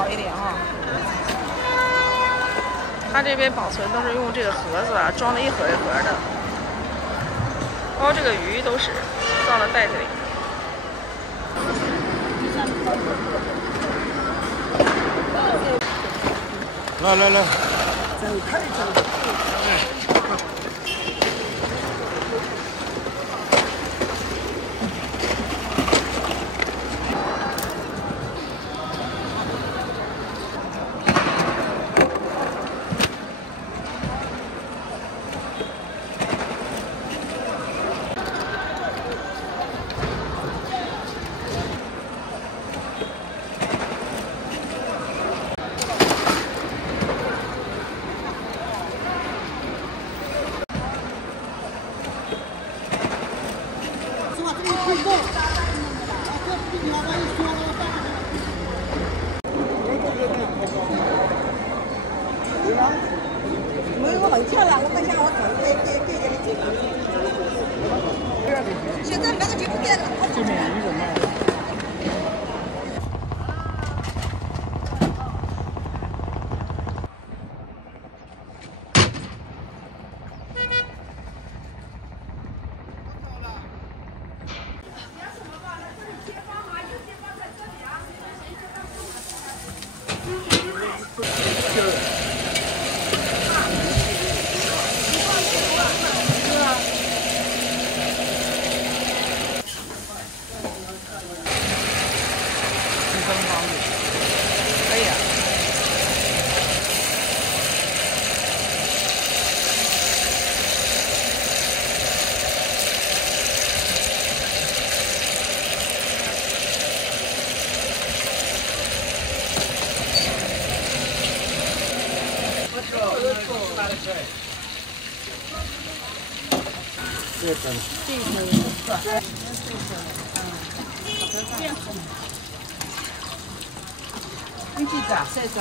好一点哈。它这边保存都是用这个盒子啊，装的一盒一盒的。包这个鱼都是放到袋子里。来，走开。没有很漂亮，我等下我现在那个就不见了。这边一个卖。可以啊。你几个？谁个？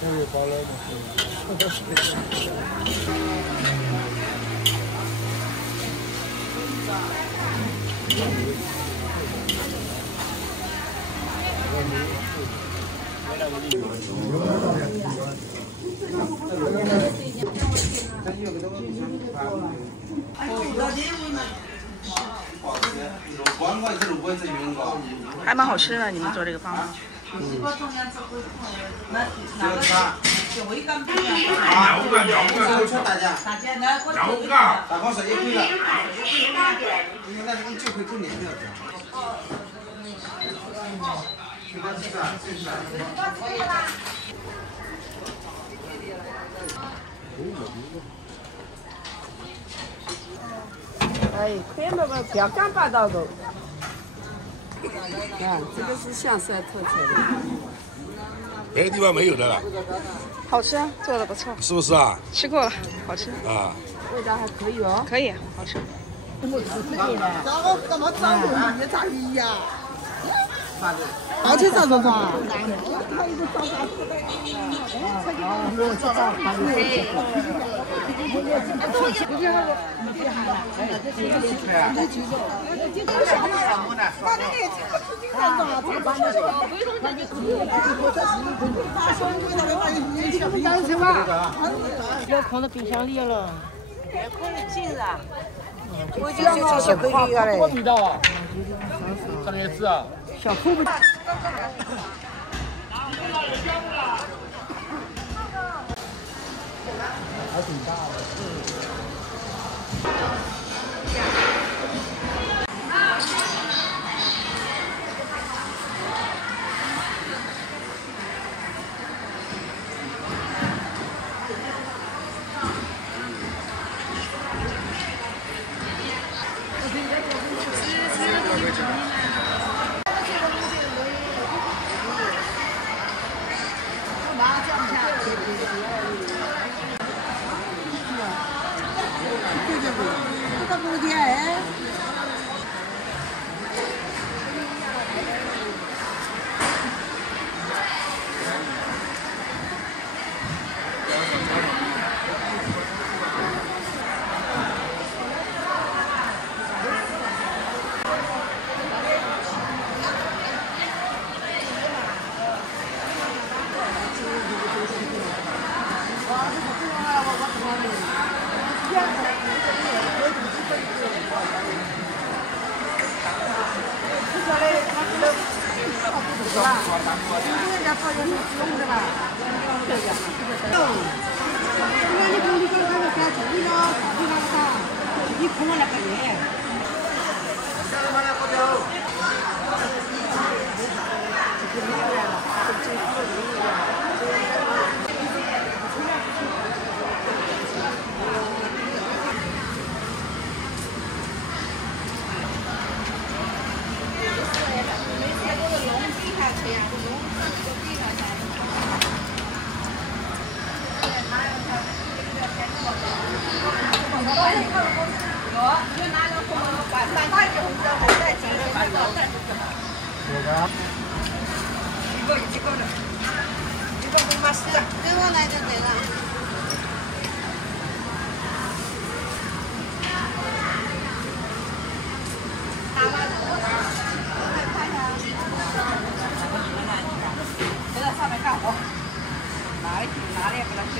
这个包了还蛮好吃的，你们做这个方法。哎，看那个不要干巴到的。啊，这个是香山特产的。别的地方没有的了，好吃啊，做的不错。是不是啊？吃过了，好吃。啊，味道还可以哦。可以，好吃。干嘛找我？你咋鱼呀？而且咋做法？要放到冰箱里了。别空的进了。我就小可以了嘞。什么味道啊？上面是啊。小空不。还挺大的。给我来就对了。在上面干活，哪里也不能去。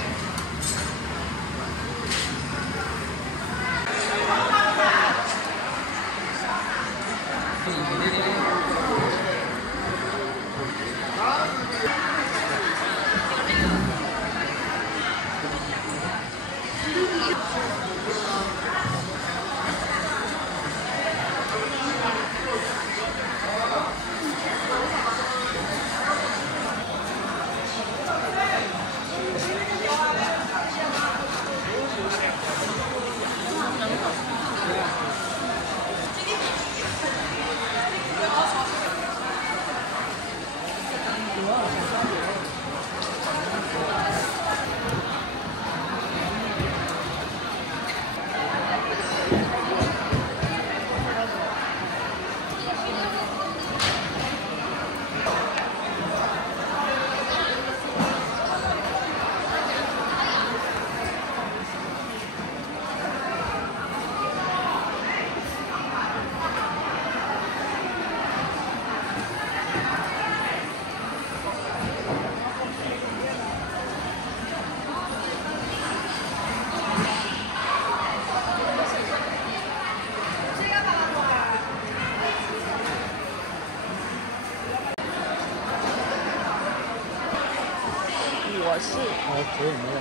我是。哦，可以没有。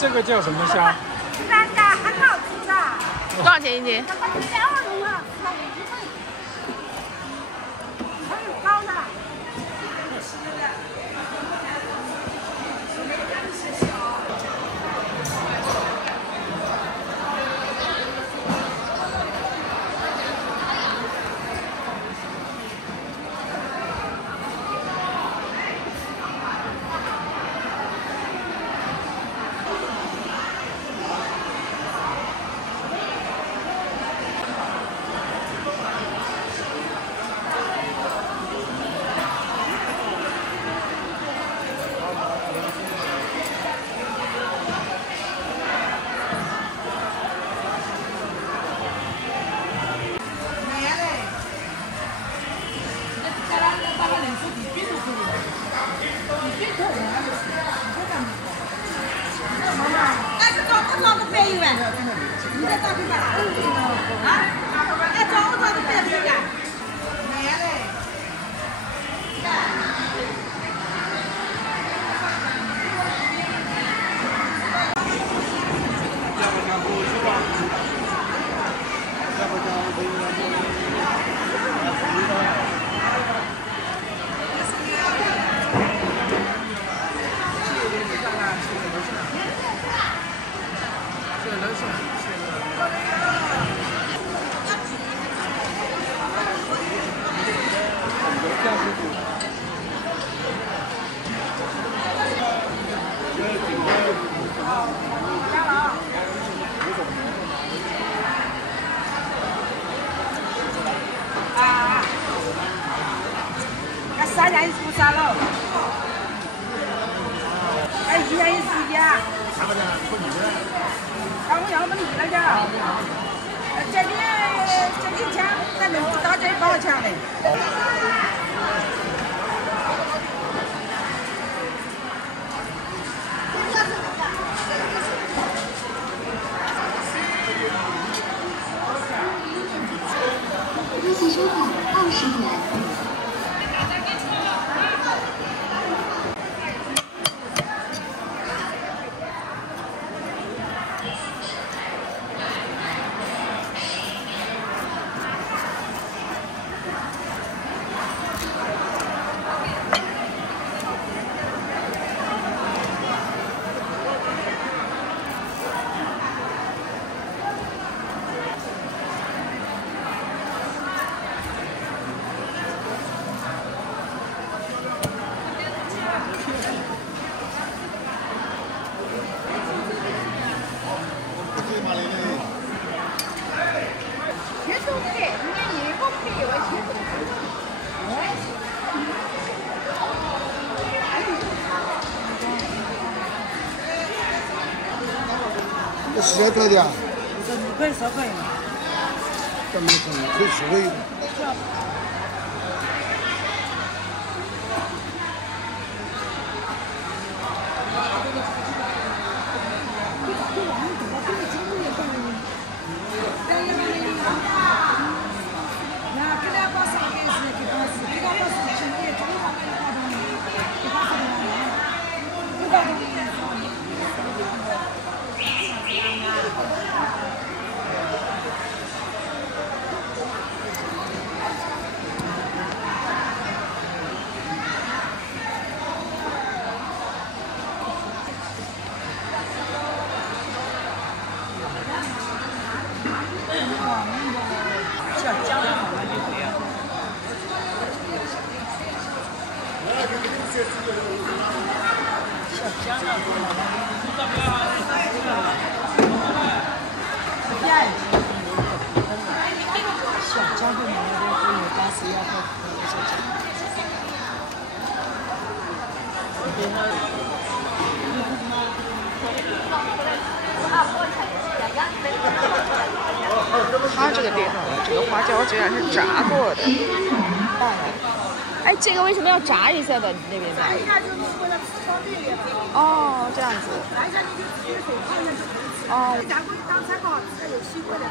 这个叫什么虾？三家很好吃的。多少钱一斤？很高的。你再打去吧。啊？哎，装不装都别去干。没嘞。3样是不杀了，哎，1样也是呀。啊，我要么你那个，这里抢，咱们大家不好抢的。利息收款20元。这10块多的啊？这2块10块。这没可能，可以10块。它这个地方的这个花椒居然是炸过的。哎，这个为什么要炸一下的？那边的？炸一下就是为了吃方便面。哦，这样子。炸一下你就直接水泡一下就可以吃。哦。炸过去当菜不好吃，有吸过的。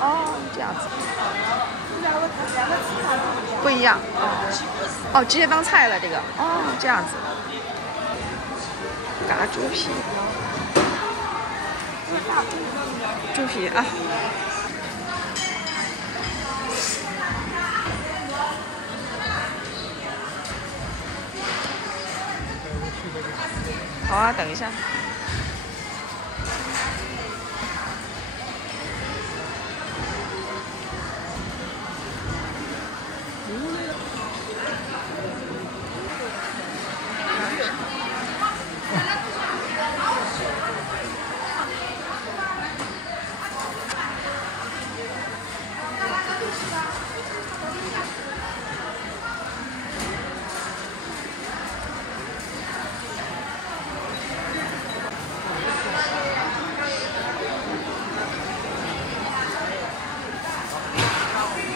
哦，这样子。两个吃法不一样。哦，直接当菜了这个。哦，这样子。炸猪皮。猪皮啊。好啊，等一下。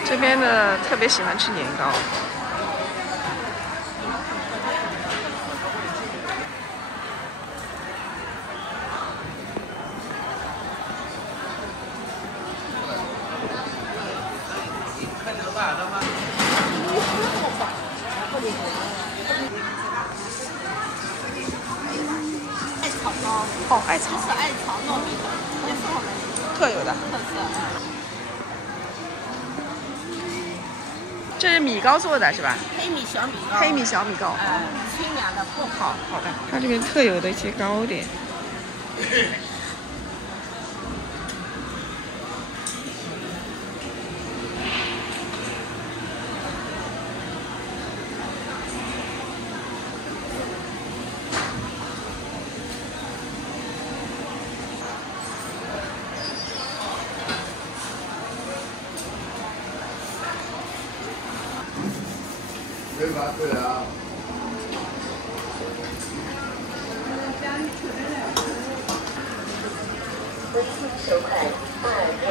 这边的特别喜欢吃年糕。哦，艾草是艾草糯米粉，也是我们特有的特色。这是米糕做的是吧？黑米小米糕。黑米小米糕。清凉的不好。好的。它这边特有的一些糕点。没法对啊。微信收款2元。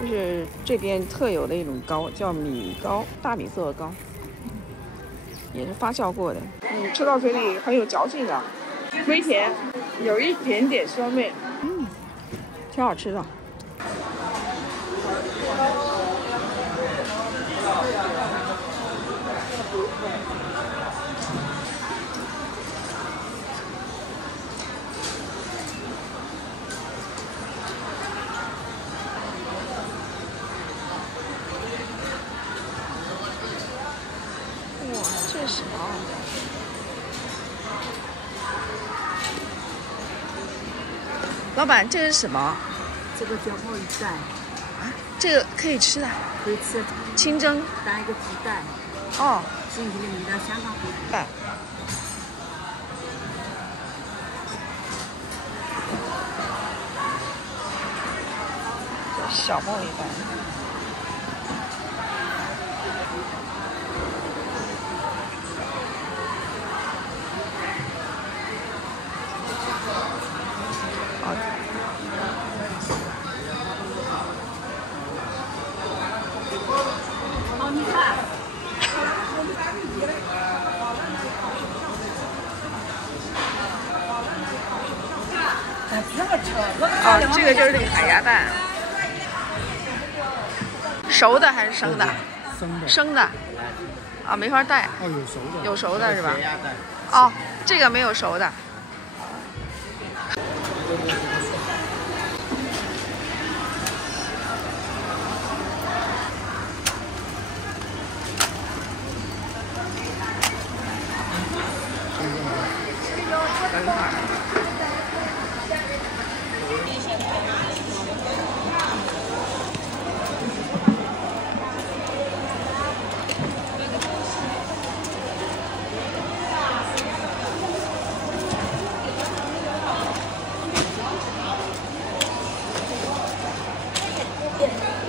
就是这边特有的一种糕，叫米糕，大米做的糕，也是发酵过的。吃到嘴里很有嚼劲的，微甜，有一点点酸味，挺好吃的。这是什么？老板，这个是什么？这个叫墨鱼蛋，这个可以吃的，可以吃，清蒸。搭一个鸡蛋，哦，新鲜的味道相当好。蛋。小墨鱼蛋。哦，这个就是那个海鸭蛋，熟的还是生的？生的。生的。啊，没法带。哦，有熟的。有熟的是吧？哦，这个没有熟的。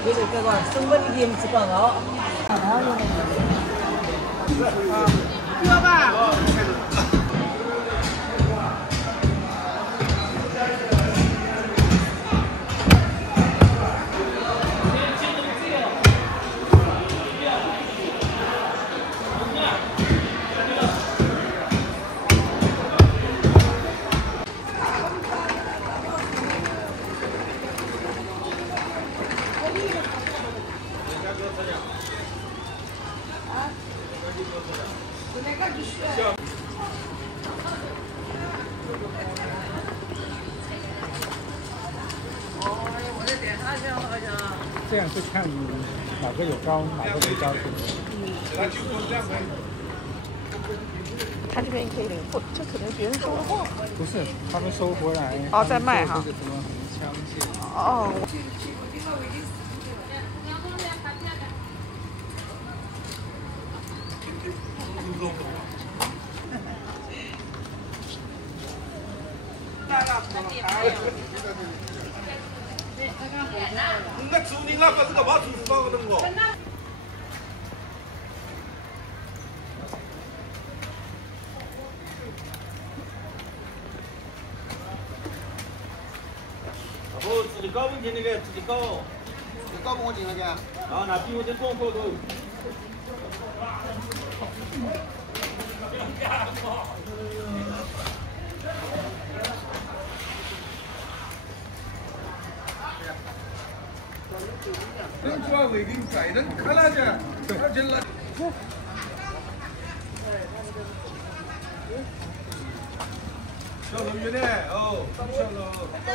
这个生本的盐吃广告。哥吧。这样是看哪个有高，哪个没高。他这边可以领货，这可能别人收的货。不是，他们收回来。哦，再卖哈。这个什么红枪蟹。哦。那猪你那个是个毛猪是哪个东西？哦，自己搞问题那个自己搞，你搞不我进那个？啊，那比我的广告多。能抓回给你宰人看了去，而且那。小龙鱼呢？哦，小龙。哎，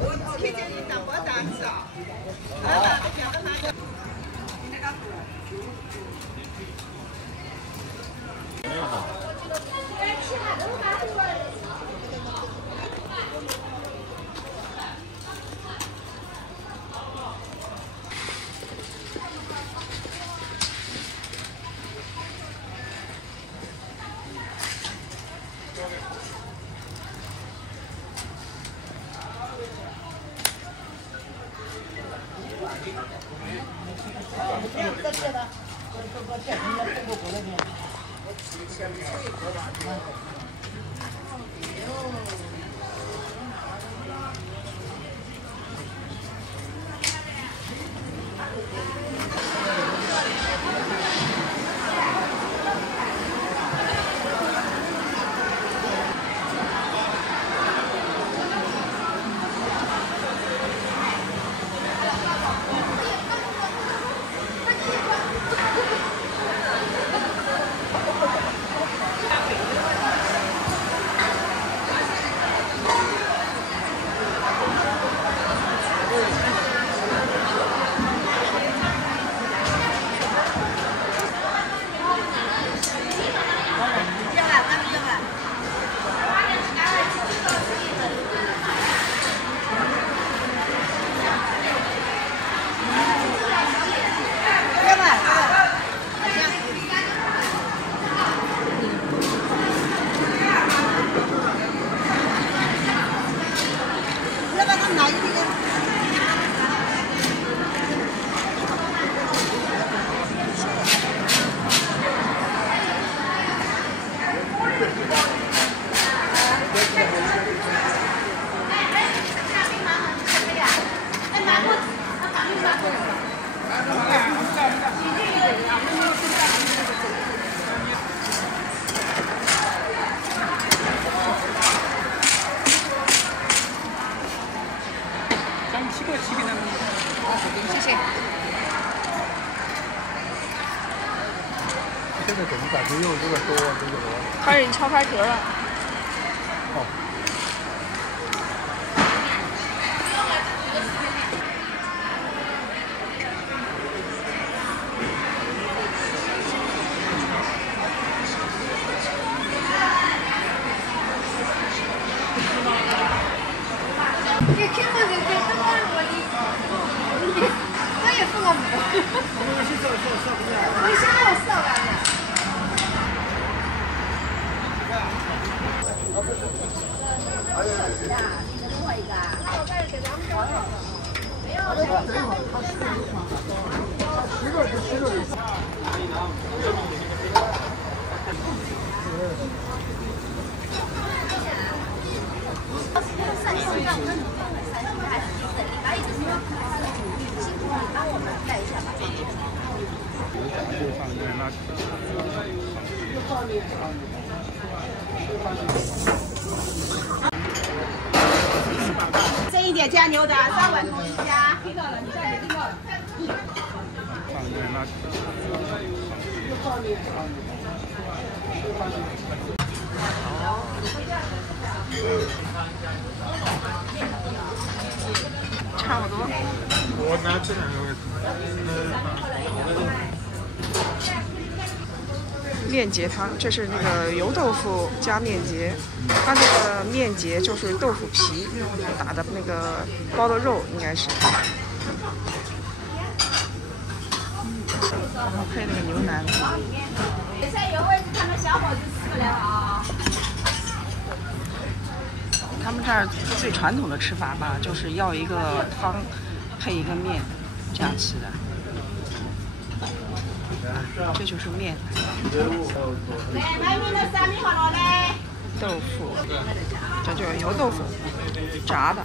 我听见你打我单子啊！啊，讲个啥？现在怎么感觉又有点多这个多？开始敲开壳了。哦。深一点加牛的，3碗同一家。听到了，你再听到了。差不多。我拿这两个。面结汤，这是那个油豆腐加面结，它那个面结就是豆腐皮打的那个包的肉，应该是。然后配那个牛腩。现在有位置，他们小伙子吃不了啊。他们这儿最传统的吃法吧，就是要一个汤配一个面，这样吃的。这就是面。豆腐，这就是油豆腐，炸的。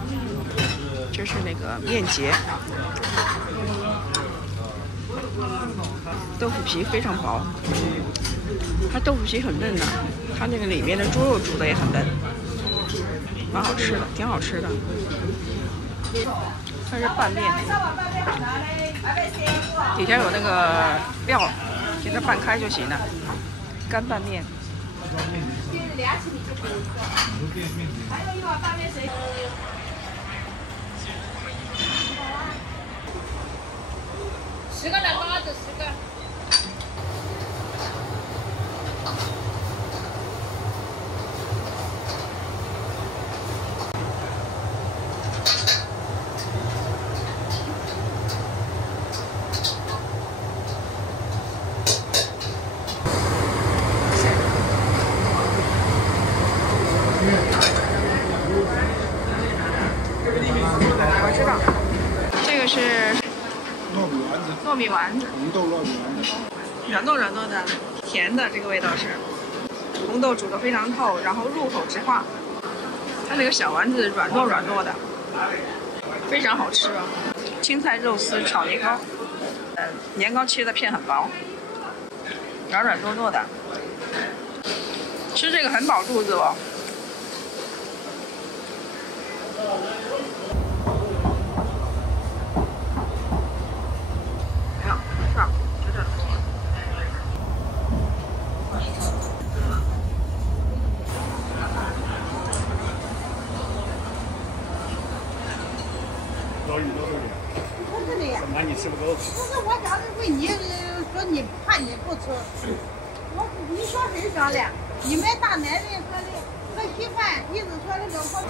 这是那个面结，豆腐皮非常薄，它豆腐皮很嫩的，它那个里面的猪肉煮的也很嫩，蛮好吃的，挺好吃的。它是拌面，底下有那个料，给它拌开就行了，干拌面。10个来包子，10个。我知道，这个是糯米丸子，红豆糯米丸子，软糯软糯的，甜的，这个味道是。红豆煮得非常透，然后入口即化。它那个小丸子软糯软糯的，非常好吃啊！青菜肉丝炒年糕，年糕切的片很薄，软软糯糯的，吃这个很饱肚子哦。多鱼多肉点。这里呀。哪你吃不够？不是我想是为你说你怕你不吃，你说谁说的？你们大男人喝稀饭，一直说那个喝。